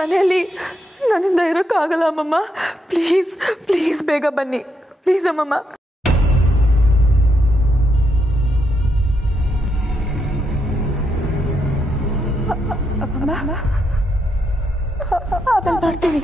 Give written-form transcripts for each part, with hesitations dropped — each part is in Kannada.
ಮನೆಯಲ್ಲಿ ನನ್ನಿಂದ ಇರೋಕ್ಕಾಗಲ್ಲ ಅಮ್ಮಮ್ಮ. ಪ್ಲೀಸ್ ಪ್ಲೀಸ್ ಬೇಗ ಬನ್ನಿ ಪ್ಲೀಸ್ ಅಮ್ಮಮ್ಮ. ಮಾಡ್ತೀನಿ.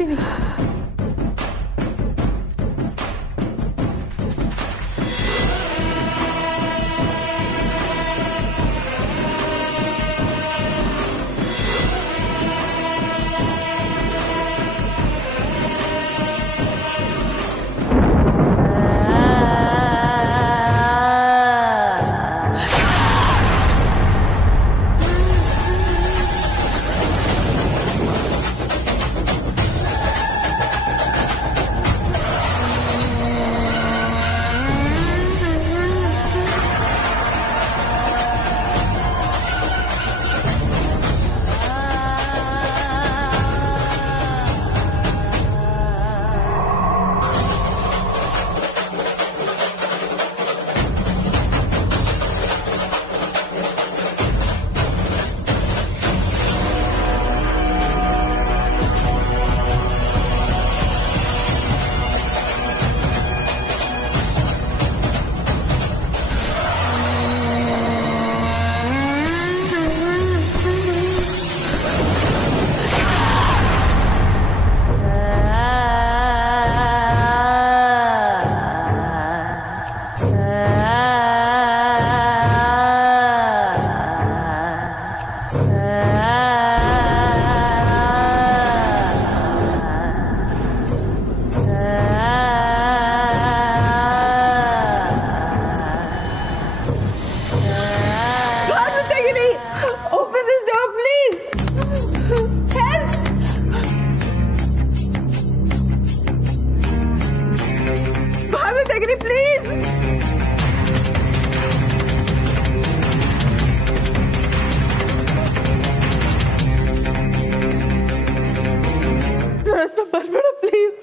ಬರ್ಬೇಡ ಪ್ಲೀಸ್.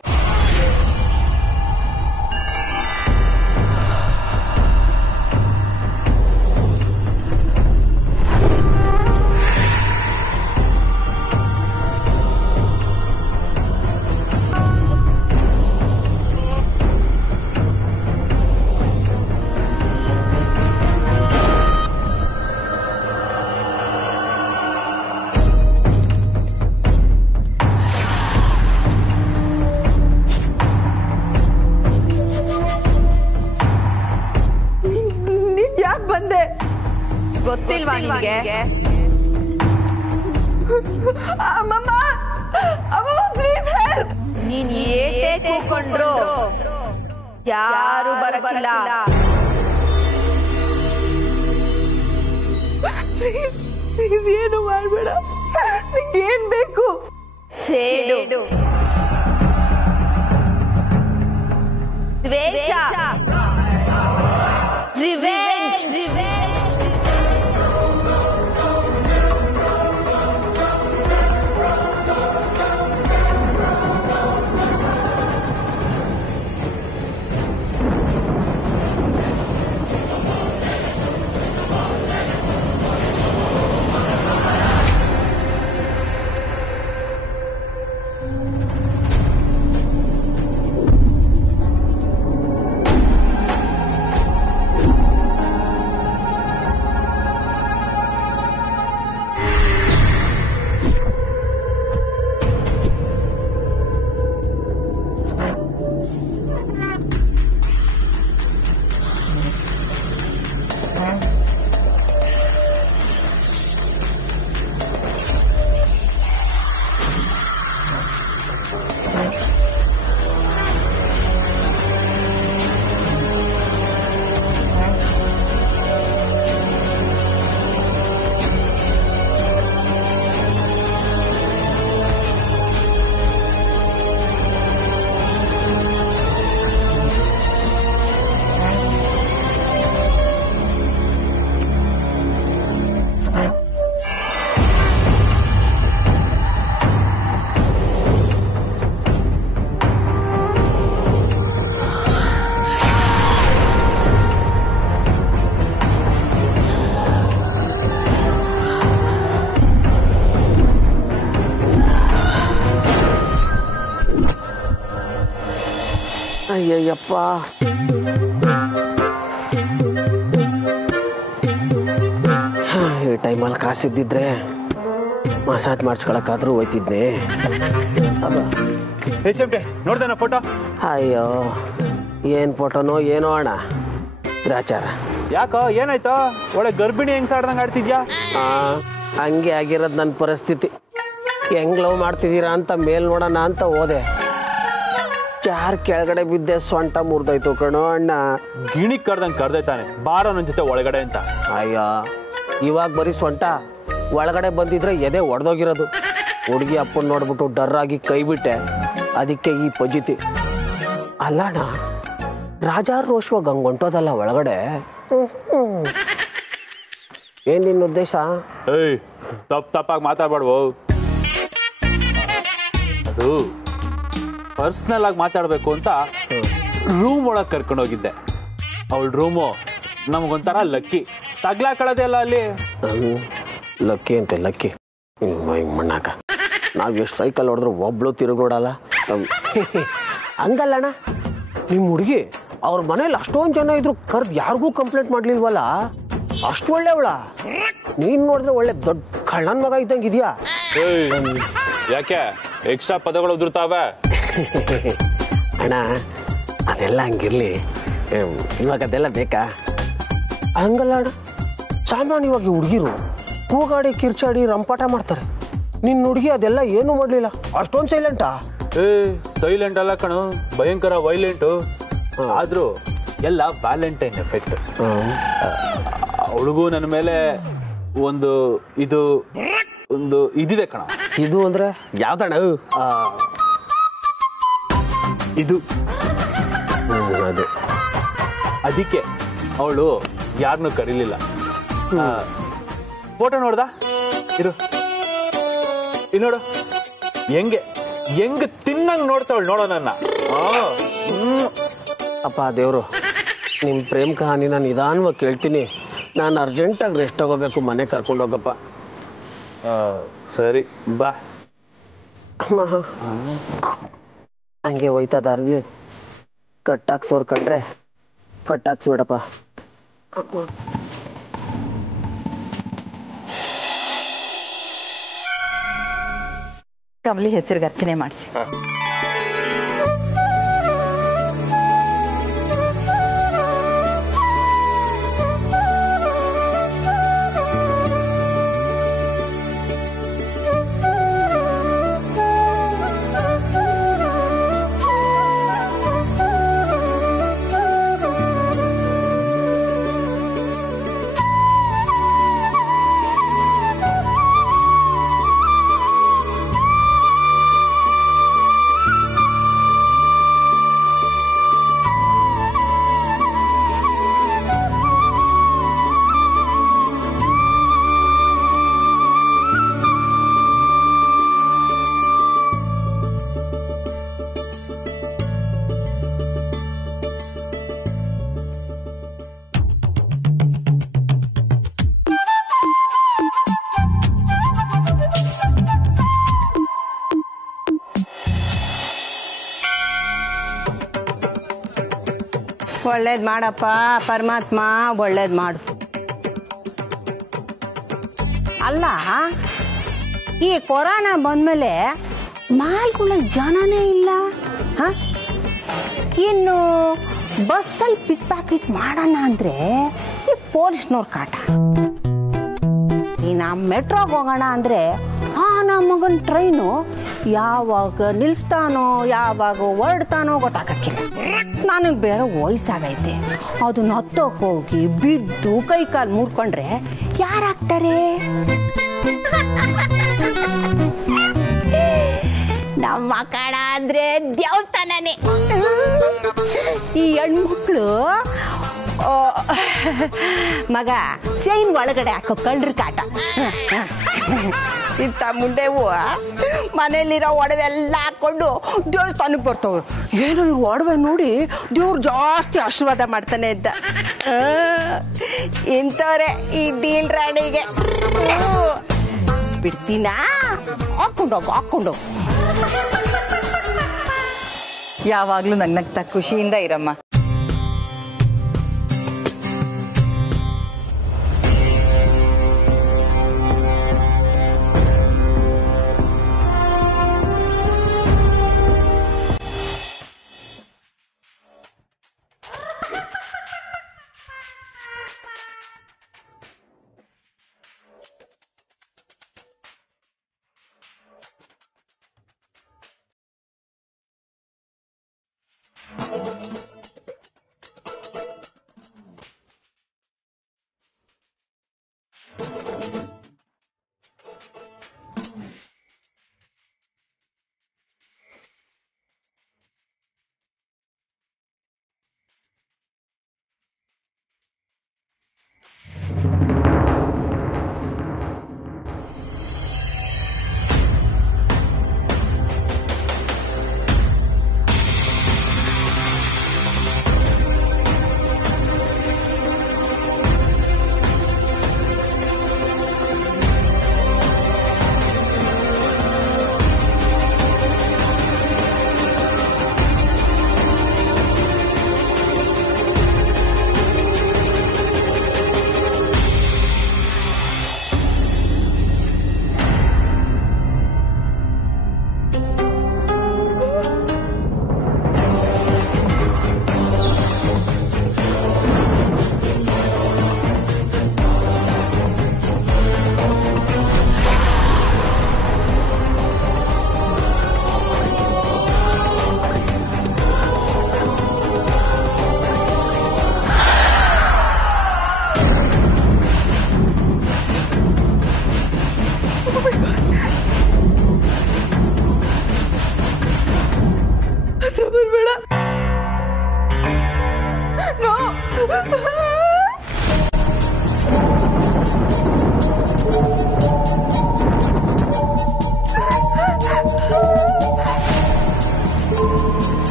ಗೊತ್ತಿಲ್ವಾ ನಿಮಗೆ? ನೀನ್ ಏಟೇ ಕೂಕೊಂಡ್ರು ಯಾರು ಬರಲ್ಲ. ಏನು ಮಾಡ್ಬೇಡ, ಏನ್ ಬೇಕು? ಸೇಡು, ದ್ವೇಷ, ರಿವೆಂಜ್. ಅಯ್ಯಯ್ಯಪ್ಪ, ಈ ಟೈಮಲ್ಲಿ ಕಾಸಿದ್ದಿದ್ರೆ ಮಸಾಜ್ ಮಾಡಿಸ್ಕೊಳಕ್ಕಾದ್ರೂ ಹೋಯ್ತಿದ್ನೆ. ನೋಡ್ದೇನ ಫೋಟೋ? ಅಯ್ಯೋ, ಏನ್ ಫೋಟೋನೋ ಏನೋ ಅಣ್ಣ, ಗ್ರಾಚಾರ. ಯಾಕೋ ಏನಾಯ್ತೋ? ಒಳ್ಳೆ ಗರ್ಭಿಣಿ ಹೆಂಗ್ ಸಾಡ್ದಂಗ್ ಆಡ್ತಿದ್ಯಾ? ಹಂಗೆ ಆಗಿರೋದು ನನ್ನ ಪರಿಸ್ಥಿತಿ. ಹೆಂಗ್ ಲವ್ ಮಾಡ್ತಿದ್ದೀರಾ ಅಂತ ಮೇಲ್ ನೋಡೋಣ ಅಂತ ಹೋದೆ. ಚಾರ್ ಕೆಳಗಡೆ ಬಿದ್ದೆ, ಸೊಂಟ ಮುರಿದೋಯ್ತು ಕಣೋ ಅಣ್ಣ. ಗಿಣಿ ಕರ್ದಂಗ್ ಕರ್ದೈತಾನೆ, ಬಾರೋ ನನ್ನ ಜೊತೆ ಒಳಗಡೆ ಅಂತ. ಅಯ್ಯೋ, ಇವಾಗ ಬರೀ ಸೊಂಟ, ಒಳಗಡೆ ಬಂದಿದ್ರೆ ಎದೆ ಒಡೆದೋಗಿರೋದು. ಹುಡುಗಿ ಅಪ್ಪನ್ ನೋಡ್ಬಿಟ್ಟು ಡರ್ರಾಗಿ ಕೈ ಬಿಟ್ಟೆ, ಅದಕ್ಕೆ ಈ ಪಜಿತಿ. ಅಲ್ಲಣ್ಣ, ರಾಜಾರ್ ರೋಷವಾಗಿ ಹಂಗ್ ಹೊಂಟೋದಲ್ಲ ಒಳಗಡೆ. ಏನ್ ನಿನ್ನ ಉದ್ದೇಶ? ಏಯ್, ತಪ್ಪಾಗಿ ಮಾತಾಡ್ಬಾರ್ದು. ಅದು ಪರ್ಸನಲ್ ಆಗಿ ಮಾತಾಡ್ಬೇಕು ಅಂತ ರೂಮ್ ಒಳಗೆ ಕರ್ಕೊಂಡು ಹೋಗಿದ್ದೆ. ಅವಳ ರೂಮು ನಮಗೊಂಥರ ಲಕ್ಕಿ. ತಗ್ಲಾಕಳದೆ ಅಲ್ಲ ಅಲ್ಲಿ. ಲಕ್ಕಿ ಅಂತೆ, ಲಕ್ಕಿ ಮಣ್ಣಾಕ. ನಾವ್ ಎಷ್ಟು ಸೈಕಲ್ ಹೊಡೆದ್ರು ಒಬ್ಳು ತಿರುಗೋಡಲ್ಲ. ಹಂಗಲ್ಲಣ್ಣ, ನಿಮ್ ಹುಡುಗಿ ಅವ್ರ ಮನೇಲಿ ಅಷ್ಟೊಂದು ಜನ ಇದ್ರು ಕರ್ದು ಯಾರಿಗೂ ಕಂಪ್ಲೇಂಟ್ ಮಾಡ್ಲಿಲ್ವಲ್ಲ? ಅಷ್ಟು ಒಳ್ಳೆವಳ. ನೀನ್ ನೋಡಿದ್ರೆ ಒಳ್ಳೆ ದೊಡ್ಡ ಕಳ್ಳನ್ ಮಗ ಇದ್ದಂಗೆ ಇದೆಯಾ? ಯಾಕೆ ಎಕ್ಸ್ಟ್ರಾ ಪದಗಳು ಉದುರ್ತಾವ? ಅಣ್ಣ, ಅದೆಲ್ಲ ಹಂಗಿರ್ಲಿ. ಇವಾಗ ಅದೆಲ್ಲ ಬೇಕಾ? ಹಂಗಲ್ಲ ಅಣ್ಣ, ಸಾಮಾನ್ಯವಾಗಿ ಹುಡುಗಿರು ಕೂಗಾಡಿ ಕಿರ್ಚಾಡಿ ರಂಪಾಟ ಮಾಡ್ತಾರೆ. ನಿನ್ನ ಹುಡುಗಿ ಅದೆಲ್ಲ ಏನೂ ಮಾಡಲಿಲ್ಲ, ಅಷ್ಟೊಂದು ಸೈಲೆಂಟಾ? ಸೈಲೆಂಟ್ ಅಲ್ಲ ಕಣು, ಭಯಂಕರ ವೈಲೆಂಟು. ಆದ್ರೂ ಎಲ್ಲ ವ್ಯಾಲೆಂಟೈನ್ ಎಫೆಕ್ಟ್. ಅವಳಿಗೂ ನನ್ನ ಮೇಲೆ ಒಂದು ಇದಿದೆ ಕಣ. ಇದು ಅಂದ್ರೆ ಯಾವ್ದಣ್ಣ? ಇದು ಅದೇ. ಅದಕ್ಕೆ ಅವಳು ಯಾರನ್ನೂ ಕರೀಲಿಲ್ಲ. ಫೋಟೋ ನೋಡ್ದ? ಇಲ್ಲಿ ನೋಡು, ಹೆಂಗ್ ತಿನ್ನಂಗ್ ನೋಡ್ತಾವಳು. ನೋಡೋ ನನ್ನ. ಅಪ್ಪ ದೇವ್ರು, ನಿಮ್ಮ ಪ್ರೇಮ್ ಕಹಾನಿನ ನಿಧಾನವಾಗಿ ಕೇಳ್ತೀನಿ. ನಾನು ಅರ್ಜೆಂಟಾಗಿ ರೆಸ್ಟ್ ತಗೋಬೇಕು, ಮನೆ ಕರ್ಕೊಂಡು ಹೋಗಪ್ಪ. ಸರಿ ಬಾ. ಹಂಗೆ ಹೋಯ್ತದಾರ್ವಿ ಕಟ್ಟಾಕ್ಸೋರ್ ಕಂಡ್ರೆ ಕಟ್ಟಾಕ್ಸ್ಬಿಡಪ್ಪ. ಕಮಲಿ ಹೆಸರಿಗೆ ಅರ್ಚನೆ ಮಾಡಿಸಿ. ಒಳ್ಳೇದು ಮಾಡಪ್ಪ ಪರಮಾತ್ಮ, ಒಳ್ಳೇದು ಮಾಡು. ಅಲ್ಲ, ಈ ಕೊರೋನಾ ಬಂದಮೇಲೆ ಮಾಲ್ಗಳಿಗೆ ಜನನೇ ಇಲ್ಲ. ಇನ್ನು ಬಸ್ಸಲ್ಲಿ ಪಿಕ್ ಪ್ಯಾಕೆಟ್ ಮಾಡೋಣ ಅಂದರೆ ಈ ಪೊಲೀಸ್ನವ್ರ ಕಾಟ. ಈ ನಮ್ಮ ಮೆಟ್ರೋಗೆ ಹೋಗೋಣ ಅಂದರೆ ನಮ್ಮ ಮಗನ ಟ್ರೈನು ಯಾವಾಗ ನಿಲ್ಲಿಸ್ತಾನೋ ಯಾವಾಗ ಹೊರಡ್ತಾನೋ ಗೊತ್ತಾಗಕ್ಕಿಲ್ಲ. ನನಗೆ ಬೇರೆ ವಯಸ್ಸಾಗೈತೆ, ಅದನ್ನ ಹತ್ತೋಕೆ ಹೋಗಿ ಬಿದ್ದು ಕೈ ಕಾಲು ಮುರ್ಕೊಂಡ್ರೆ ಯಾರಾಗ್ತಾರೆ? ನಮ್ಮ ಕಡ ಅಂದ್ರೆ ದೇವಸ್ಥಾನನೇ. ಈ ಹೆಣ್ಮಕ್ಳು ಮಗ ಚೈನ್ ಒಳಗಡೆ ಹಾಕೋ ಕಳ್ರಿ ಕಾಟ. ಇಂಥ ಮುಂಡೆ ಹೂವು ಮನೇಲಿರೋ ಒಡವೆ ಎಲ್ಲ ಹಾಕೊಂಡು ದೇವಸ್ಥಾನಕ್ಕೆ ಬರ್ತವ್ರು. ಏನೋ ಇವ್ರು ಒಡವೆ ನೋಡಿ ದೇವ್ರು ಜಾಸ್ತಿ ಆಶೀರ್ವಾದ ಮಾಡ್ತಾನೆ ಅಂತ. ಇಂಥವ್ರೆ ಈ ಡೀಲ್ ರಾಣಿಗೆ. ಬಿಡ್ತೀನಾ? ಹಾಕೊಂಡೋಗು. ಯಾವಾಗ್ಲೂ ನಗ್ನಗ್ತಾ ಖುಷಿಯಿಂದ ಇರಮ್ಮ.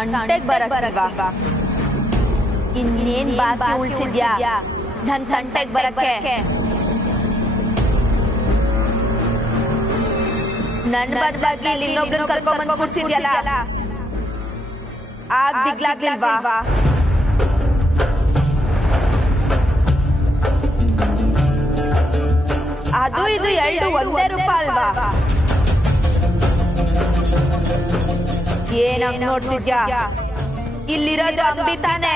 ತಂಟೆಗೆ ಬರಲ್ವಾ? ಇನ್ನೇನ್ ಬಾಕಿ ಉಳಿಸಿದ್ಯಾ ನನ್ ತಂಟೆಗೆ ಬರಕ್ಕೆ? ನನ್ನ ಬದಲಾಗಿ ಇನ್ನೊಬ್ರನ್ನ ಕರ್ಕೊಂಡ್ ಬಂದು ಕೂರ್ಸಿದ್ಯಲ್ಲ, ಆಗ ದಿಗ್ಲಾಗ್ಲಿಲ್ವಾ? ಅದು ಇದು ಎರಡು ಒಂದೇ ರೂಪ ಅಲ್ವಾ? ಏನಂಗ್ ನೋಡ್ತಿದ್ಯಾ? ಇಲ್ಲಿರೋದು ಅಂಬಿ ತಾನೆ.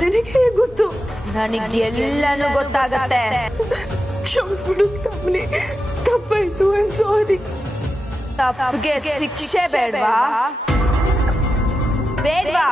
ನಿನಗೆ ಗೊತ್ತು? ನನಗೆ ಎಲ್ಲಾನು ಗೊತ್ತಾಗತ್ತೆ. ಕ್ಷಮಿಸ್ಬಿಡು ಕಮಲಿ, ತಪ್ಪಾಯ್ತು. I am sorry. ತಪ್ಪಿಗೆ ಶಿಕ್ಷೆ ಬೇಡ್ವಾ? ಬೇಡ್ವಾ?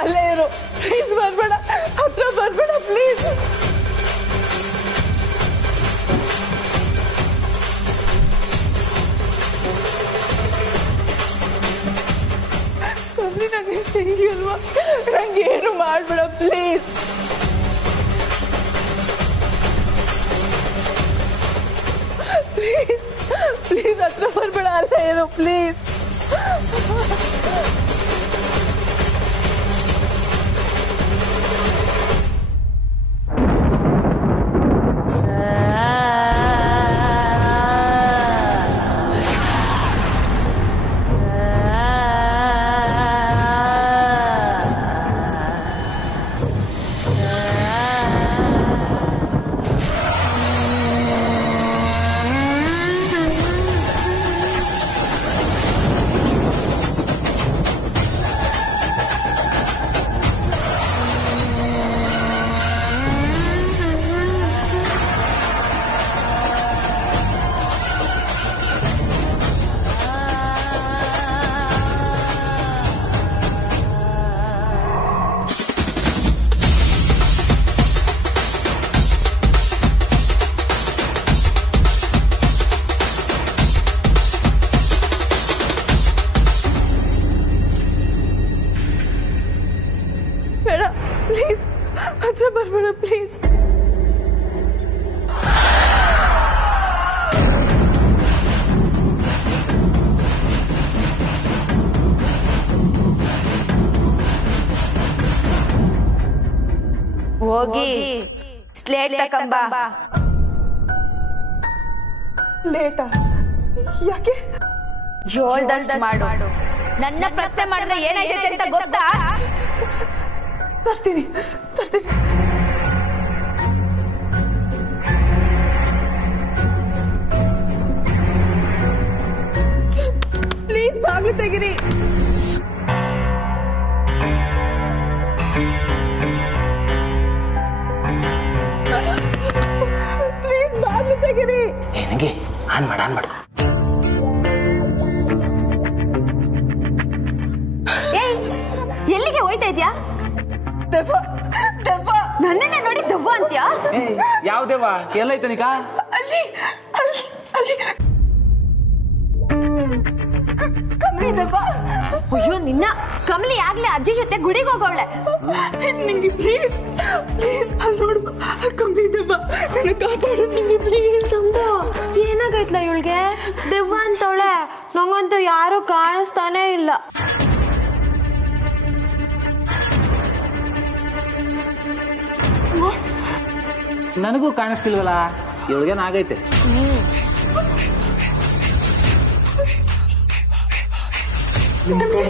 ಅಲ್ಲೇ ಇರು ಪ್ಲೀಸ್, ಬರ್ಬೇಡ, ಹತ್ರ ಬರ್ಬೇಡ ಪ್ಲೀಸ್. ಕಮ್ಮಿ ನನಗೆ ತಂಗಿ ಅಲ್ವಾ, ನಂಗೆ ಏನು ಮಾಡ್ಬೇಡ ಪ್ಲೀಸ್. ಪ್ಲೀಸ್ ಪ್ಲೀಸ್ ಹತ್ರ ಬರ್ಬೇಡ, ಅಲ್ಲೇ ಇರು ಪ್ಲೀಸ್. ಹೋಗಿ ಸ್ಲೇಟ್ ತಕೊಂಬ. ಲೇಟಾ? ಯಾಕೆ? ಜೋಳ್ದಷ್ಟು ಮಾಡು. ನನ್ನ ಪ್ರಶ್ನೆ ಮಾಡಿದ್ರೆ ಏನಾಯ್ತೈತೆ ಅಂತ ಗೊತ್ತಾ? ತರ್ತೀನಿ. ಪ್ಲೀಸ್ ಬಾಗಿಲು ತೆಗಿರಿ. ಪ್ಲೀಸ್ ಬಾಗಿಲು ತೆಗಿರಿ. ನನಗೆ ಆನ್ ಮಾಡ. ಎಲ್ಲಿಗೆ ಹೋಯ್ತಾ ಇದ್ಯಾ? ದೆವ್ವ. ನನ್ನನ್ನೇ ನೋಡಿ ದೆವ್ವ ಅಂತ್ಯಾ? ಯಾವ ದೇವ ಎಲ್ಲೈತೆ ನಿಕಾ? ಅಲ್ಲಿ ಕಮಲಿ ದೆವ್ವ. ಅಯ್ಯೋ ನಿನ್ನ ಕಮಲಿ ಆಗ್ಲೇ ಅಜ್ಜಿ ಜೊತೆ ಗುಡಿಗೆ ಹೋಗೋಳೆ. ನಿಂಗೆ ಪ್ಲೀಸ್ ಅಲ್ಲಿ ನೋಡು, ಕಮಲಿ ದೆವ್ವ. ನನ್ನ ಕಾಪಾಡು ನಿಂಗೆ ಪ್ಲೀಸ್. ಏನಾಗೈತ್ಲ ಇವಳಿಗೆ? ದೆವ್ವ ಅಂತವಳೆ. ನಂಗಂತೂ ಯಾರು ಕಾಣಿಸ್ತಾನೆ ಇಲ್ಲ. ನನಗೂ ಕಾಣಿಸ್ತಿಲ್ವಲ್ಲ, ಇವಳಿಗೇನಾಗೈತೆ? ನಿಮ್ಗೆ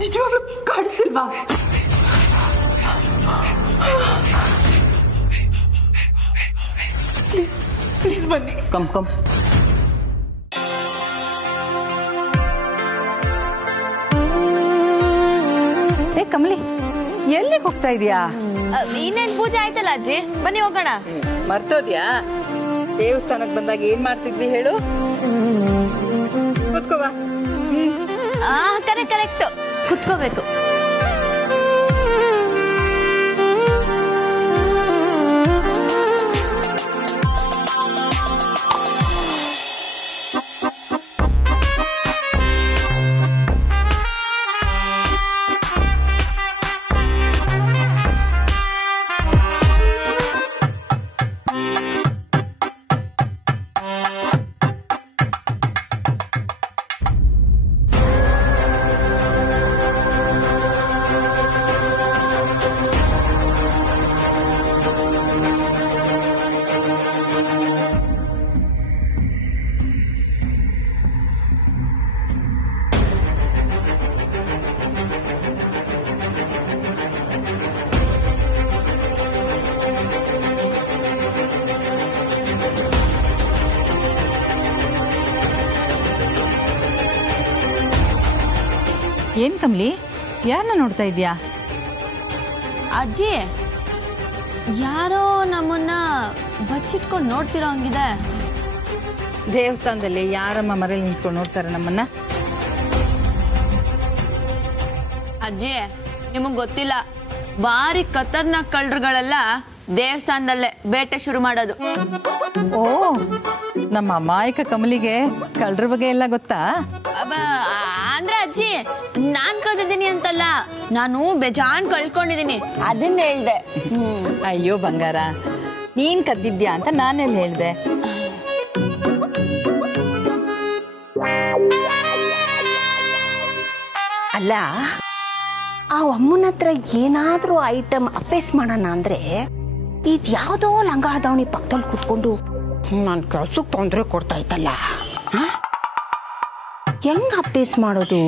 ನಿಜವಾಗ್ಲೂ ಕಾಣಿಸ್ತಿಲ್ವಾ? ಪ್ಲೀಸ್ ಬನ್ನಿ. ಕಮ್ ಏ ಕಮಲಿ, ಎಲ್ಲಿಗೆ ಹೋಗ್ತಾ ಇದೀಯಾ? ಇನ್ನೇನ್ ಪೂಜೆ ಆಯ್ತಲ್ಲ ಅಜ್ಜಿ, ಬನ್ನಿ ಹೋಗೋಣ. ಮರ್ತೋದ್ಯಾ? ದೇವಸ್ಥಾನಕ್ಕೆ ಬಂದಾಗ ಏನ್ ಮಾಡ್ತಿದ್ವಿ ಹೇಳು? ಕೂತ್ಕೋವಾ. ಕರೆಕ್ಟ್ ಕುತ್ಕೋಬೇಕು. ಏನ್ ಕಮಲಿ, ಯಾರನ್ನ ನೋಡ್ತಾ ಇದ್ಯಾ? ಅಜ್ಜಿ, ಯಾರೋ ನಮ್ಮನ್ನ ಬಚ್ಚಿಟ್ಕೊಂಡು ನೋಡ್ತಿರೋ ಹಂಗಿದೆ. ದೇವಸ್ಥಾನದಲ್ಲಿ ಯಾರಮ್ಮ ಮರೇಲಿ ನಿಂತ್ಕೊಂಡು ನೋಡ್ತಾರೆ ನಮ್ಮನ್ನ? ಅಜ್ಜಿ, ನಿಮಗ್ ಗೊತ್ತಿಲ್ಲ, ಭಾರಿ ಖತರ್ನಾಕ್ ಕಳ್ಳರುಗಳೆಲ್ಲ ದೇವಸ್ಥಾನದಲ್ಲೇ ಬೇಟೆ ಶುರು ಮಾಡೋದು. ಓ, ನಮ್ಮ ಅಮಾಯಕ ಕಮಲಿಗೆ ಕಳ್ಳರ ಬಗ್ಗೆ ಎಲ್ಲ ಗೊತ್ತಾ? ಅಂದ್ರೆ ಅಜ್ಜಿ, ನಾನ್ ಕಳ್ದಿದ್ದೀನಿ ಅಂತಲ್ಲ, ನಾನು ಬೇಜಾನ್ ಕಳ್ಕೊಂಡಿದ್ದೀನಿ, ಅದನ್ನ ಹೇಳ್ದೆ. ಅಯ್ಯೋ ಬಂಗಾರ, ನೀನ್ ಕದ್ದಿದ್ಯಾ ಅಂತ ನಾನೆಲ್ಲಿ ಹೇಳ್ದೆ? ಅಲ್ಲ, ಆ ಅಮ್ಮನ ಹತ್ರ ಏನಾದ್ರೂ ಐಟಮ್ ಅಪೇಸ್ ಮಾಡೋಣ ಅಂದ್ರೆ ಇದ್ಯಾವುದೋ ಲಂಗಾದವಣಿ ಪಕ್ಕದಲ್ಲಿ ಕುತ್ಕೊಂಡು ನನ್ನ ಕೆಲ್ಸಕ್ಕೆ ತೊಂದರೆ ಕೊಡ್ತಾ ಇತ್ತಲ್ಲ. ಹೆಂಗ್ ಅಪೇಸ್ ಮಾಡೋದು?